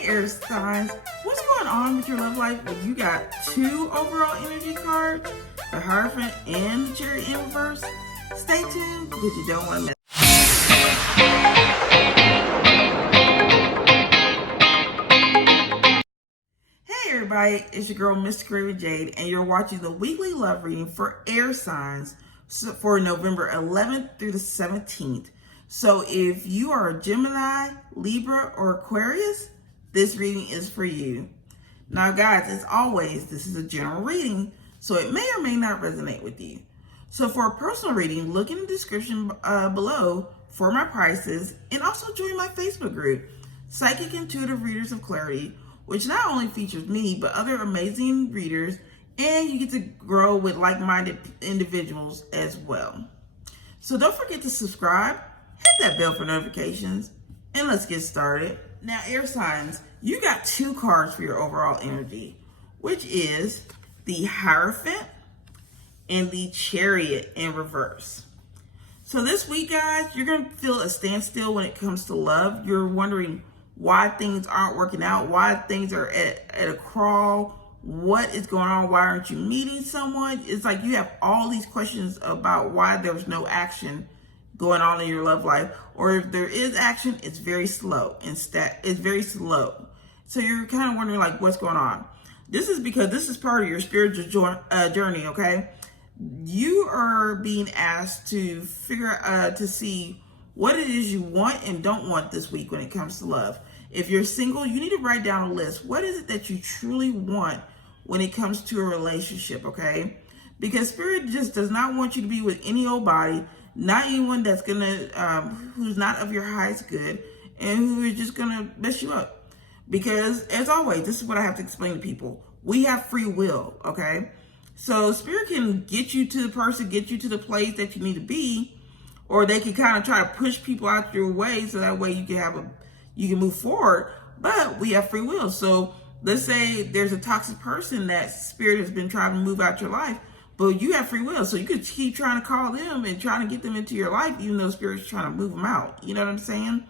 Hey air signs, what's going on with your love life? Well, you got two overall energy cards, the Hierophant and the Chariot in reverse. Stay tuned because you don't want to miss. Hey everybody, it's your girl MRavenJade, and you're watching the weekly love reading for air signs for November 11th through the 17th. So if you are a Gemini, Libra, or Aquarius, this reading is for you. Now guys, as always, this is a general reading, so it may or may not resonate with you. So for a personal reading, look in the description below for my prices, and also join my Facebook group, Psychic Intuitive Readers of Clarity, which not only features me, but other amazing readers, and you get to grow with like-minded individuals as well. So don't forget to subscribe, hit that bell for notifications, and let's get started. Now, air signs, you got two cards for your overall energy, which is the Hierophant and the Chariot in reverse. So this week, guys, you're going to feel a standstill when it comes to love. You're wondering why things aren't working out, why things are at a crawl, what is going on, why aren't you meeting someone? It's like you have all these questions about why there's no action going on in your love life, or if there is action, it's very slow. It's very slow. So you're kind of wondering like what's going on. This is because this is part of your spiritual journey, okay? You are being asked to to see what it is you want and don't want this week when it comes to love. If you're single, you need to write down a list. What is it that you truly want when it comes to a relationship, okay? Because Spirit just does not want you to be with any old body, not anyone that's who's not of your highest good, and who is just gonna mess you up. Because as always, this is what I have to explain to people. We have free will, okay? So Spirit can get you to the person, get you to the place that you need to be, or they can kind of try to push people out your way so that way you can move forward. But we have free will. So let's say there's a toxic person that Spirit has been trying to move out your life, but you have free will. So you could keep trying to call them and trying to get them into your life, even though Spirit's trying to move them out. You know what I'm saying?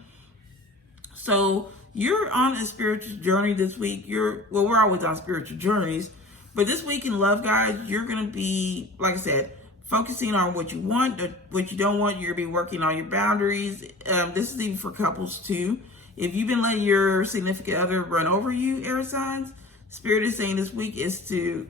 So you're on a spiritual journey this week. We're always on spiritual journeys, but this week in love, guys, you're going to be, like I said, focusing on what you want, what you don't want. You're going to be working on your boundaries. This is even for couples too. If you've been letting your significant other run over you, air signs, Spirit is saying this week is to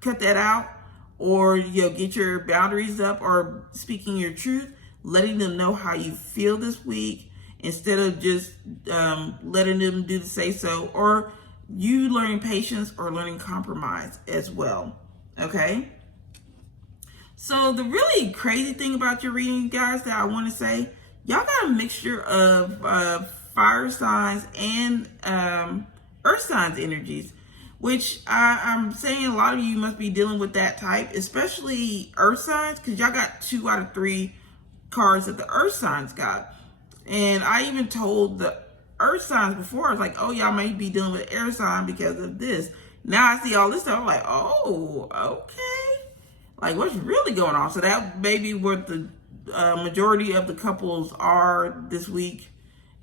cut that out, or get your boundaries up, or speaking your truth, letting them know how you feel this week instead of just letting them do the say so, or you learning patience or learning compromise as well. Okay. So the really crazy thing about your reading, guys, that I want to say, y'all got a mixture of fire signs and earth signs energies, which I'm saying a lot of you must be dealing with that type, especially earth signs, because y'all got 2 out of 3 cards that the earth signs got. And I even told the earth signs before, I was like, oh, y'all may be dealing with air sign because of this. Now I see all this stuff, I'm like, oh, okay. Like, what's really going on? So that may be what the majority of the couples are this week,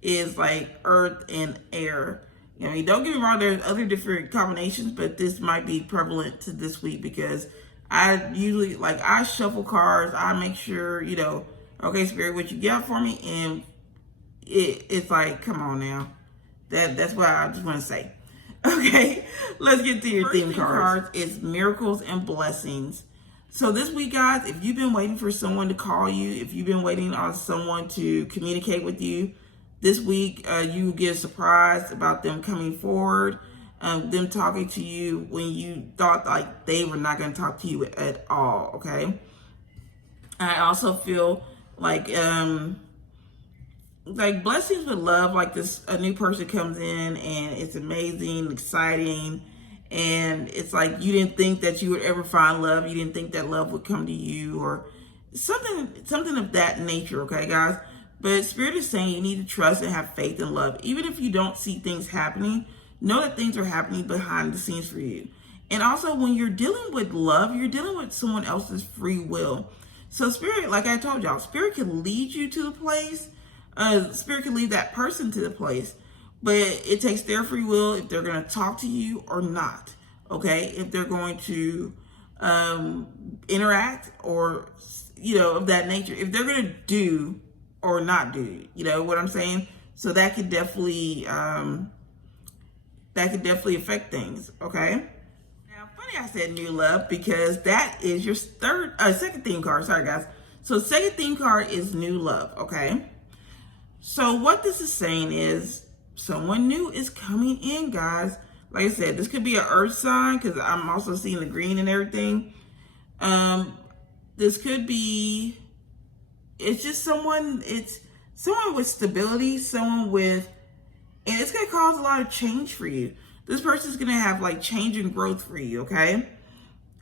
is like earth and air. I mean, don't get me wrong, there's other different combinations, but this might be prevalent to this week because I usually, I shuffle cards. I make sure, okay, Spirit, what you got for me? And it's like, come on now. That's what I just want to say. Okay, let's get to your theme cards. It's miracles and blessings. So this week, guys, if you've been waiting for someone to call you, if you've been waiting on someone to communicate with you, this week you get a surprise about them coming forward, them talking to you when you thought like they were not going to talk to you at all, okay? I also feel like blessings with love, like a new person comes in and it's amazing, exciting, and it's like you didn't think that you would ever find love. You didn't think that love would come to you, or something of that nature, okay, guys? But Spirit is saying you need to trust and have faith in love. Even if you don't see things happening, know that things are happening behind the scenes for you. And also, when you're dealing with love, you're dealing with someone else's free will. So Spirit, like I told y'all, Spirit can lead you to the place. Spirit can lead that person to the place. but it takes their free will if they're going to talk to you or not. Okay, if they're going to interact or, you know, of that nature, if they're going to do or not do, you know what I'm saying? So that could definitely affect things. Okay. Now, funny I said new love because that is your second theme card. Sorry, guys. So second theme card is new love. Okay. So what this is saying is someone new is coming in, guys. Like I said, this could be an earth sign because I'm also seeing the green and everything. This could be, it's someone with stability, someone with, and it's going to cause a lot of change for you. This person's going to have like change and growth for you, okay?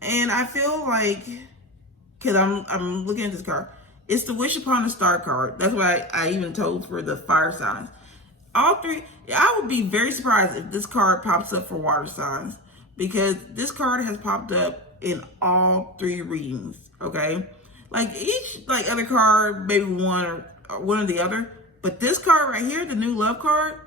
And I feel like, because I'm looking at this card, it's the Wish Upon a Star card. That's what I even told for the fire signs. All three, I would be very surprised if this card pops up for water signs, because this card has popped up in all three readings, okay? Like each other card, maybe one or the other, but this card right here, the new love card,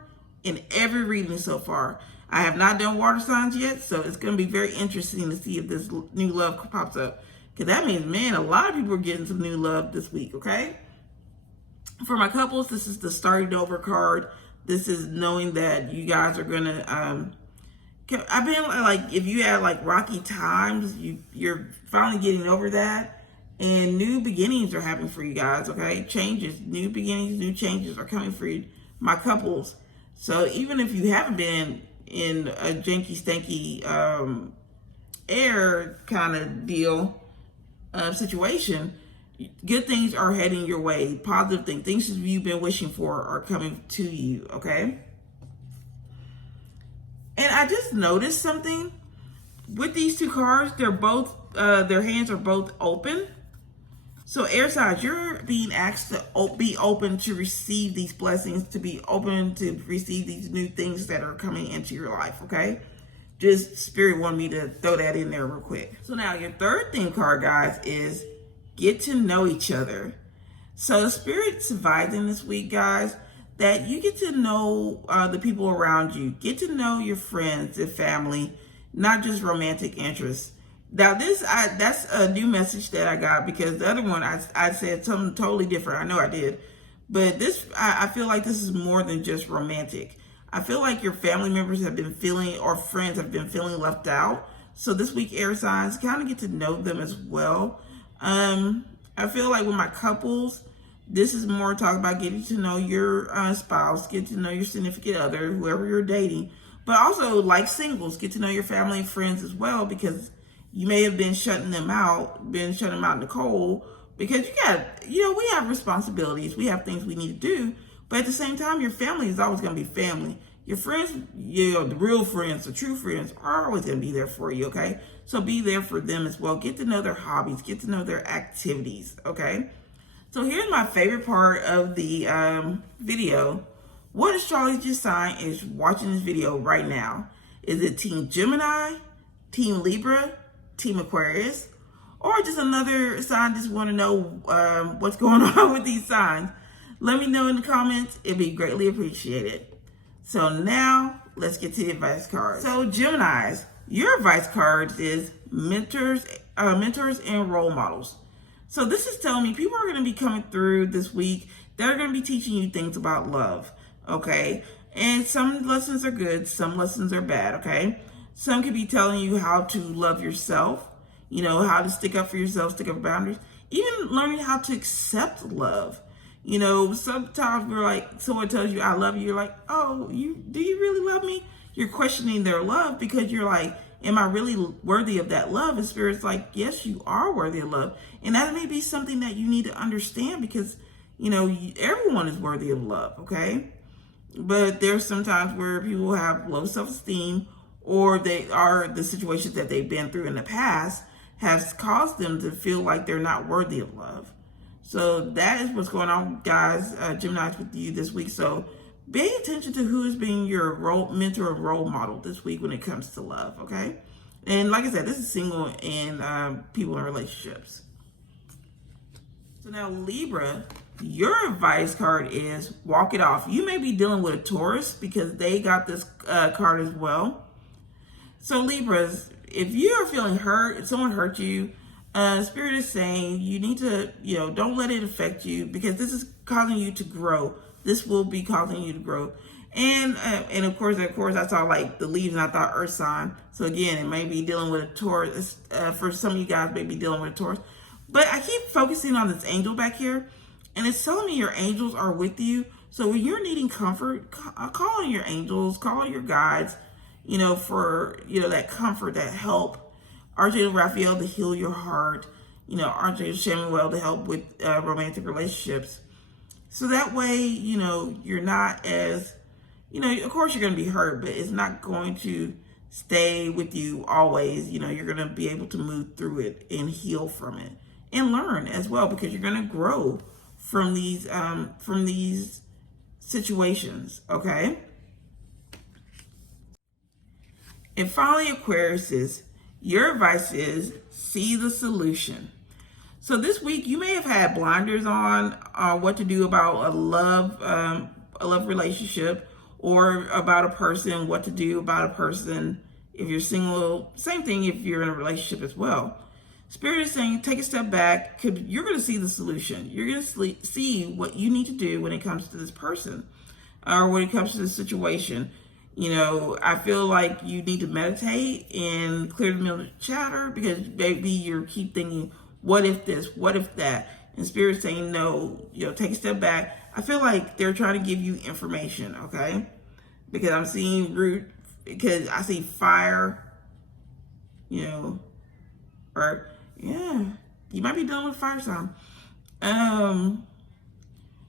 in every reading so far. I have not done water signs yet, so it's going to be very interesting to see if this new love pops up, because that means, man, a lot of people are getting some new love this week, okay? For my couples, this is the starting over card. This is knowing that you guys are going to, I've been like, if you had like rocky times, you're finally getting over that, and new beginnings are happening for you guys, okay? Changes, new beginnings, new changes are coming for you, my couples. So even if you haven't been in a janky, stanky air kind of deal, situation, good things are heading your way. Positive things you've been wishing for are coming to you, okay? And I just noticed something with these two cards. They're both, their hands are both open. So air signs, you're being asked to be open to receive these blessings, to be open to receive these new things that are coming into your life, okay? Just Spirit wanted me to throw that in there real quick. So now your third theme card, guys, is get to know each other. So Spirit's advising this week, guys, that you get to know the people around you. Get to know your friends and family, not just romantic interests. Now that's a new message that I got, because the other one I said something totally different. I know I did. But this, I feel like this is more than just romantic. I feel like your family members have been feeling, or friends have been feeling left out. So this week, air signs, kind of get to know them as well. I feel like with my couples, this is more talking about getting to know your spouse, get to know your significant other, whoever you're dating. But also, like singles, get to know your family and friends as well, because you may have been shutting them out in the cold, because we have responsibilities. We have things we need to do. But at the same time, your family is always going to be family. Your friends, the real friends, the true friends, are always going to be there for you, okay? So be there for them as well. Get to know their hobbies. Get to know their activities, okay? So here's my favorite part of the video. What astrology sign is watching this video right now? Is it Team Gemini, Team Libra, Team Aquarius, or just another sign? Just want to know what's going on with these signs? Let me know in the comments. It'd be greatly appreciated. So now let's get to the advice card. So Geminis, your advice card is mentors and role models. So this is telling me people are going to be coming through this week. They're going to be teaching you things about love, okay? And some lessons are good, some lessons are bad, okay? Some could be telling you how to love yourself, how to stick up for yourself, stick up boundaries, even learning how to accept love. Sometimes we're like, someone tells you, I love you. You're like, oh, do you really love me? You're questioning their love, because you're like, am I really worthy of that love? And Spirit's like, yes, you are worthy of love. And that may be something that you need to understand, because, everyone is worthy of love, okay? But there's sometimes where people have low self-esteem, or the situations that they've been through in the past has caused them to feel like they're not worthy of love. So that is what's going on, guys, Geminis, with you this week. So pay attention to who is being your mentor and role model this week when it comes to love, okay? And like I said, this is single and people in relationships. So now Libra, Your advice card is walk it off. You may be dealing with a Taurus because they got this card as well. So Libras, if you are feeling hurt, if someone hurt you, Spirit is saying you need to, don't let it affect you because this is causing you to grow. This will be causing you to grow. And of course, I saw like the leaves and I thought earth sign. So again, it may be dealing with a Taurus. For some of you guys, may be dealing with a Taurus. But I keep focusing on this angel back here. And it's telling me your angels are with you. So when you're needing comfort, call on your angels, call on your guides, for, that comfort, that help. Archangel Raphael to heal your heart. Archangel Samuel to help with romantic relationships. So that way, you're not as, of course you're going to be hurt, but it's not going to stay with you always. You're going to be able to move through it and heal from it and learn as well because you're going to grow from these situations, okay? And finally, Aquarius, your advice is see the solution. So this week you may have had blinders on what to do about a love relationship, or about a person, what to do about a person. If you're single, same thing if you're in a relationship as well. Spirit is saying, take a step back, because you're going to see the solution. You're going to see what you need to do when it comes to this person, or when it comes to this situation. I feel like you need to meditate and clear the mental chatter, because maybe you keep thinking, what if this, what if that? And Spirit is saying, no, take a step back. I feel like they're trying to give you information, okay? Because I'm seeing root, because I see fire, or yeah, you might be dealing with fire sign.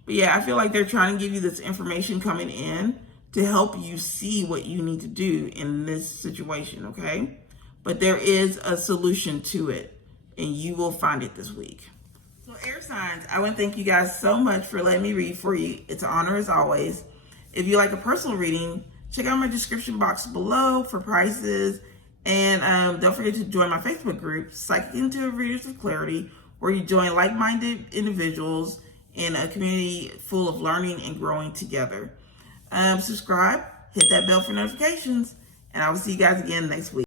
But yeah, I feel like they're trying to give you this information coming in to help you see what you need to do in this situation, okay? But there is a solution to it, and you will find it this week. So air signs, I want to thank you guys so much for letting me read for you. It's an honor as always. If you like a personal reading, check out my description box below for prices. And don't forget to join my Facebook group, Psychic Intuitive Readers of Clarity, where you join like-minded individuals in a community full of learning and growing together. Subscribe, hit that bell for notifications, and I will see you guys again next week.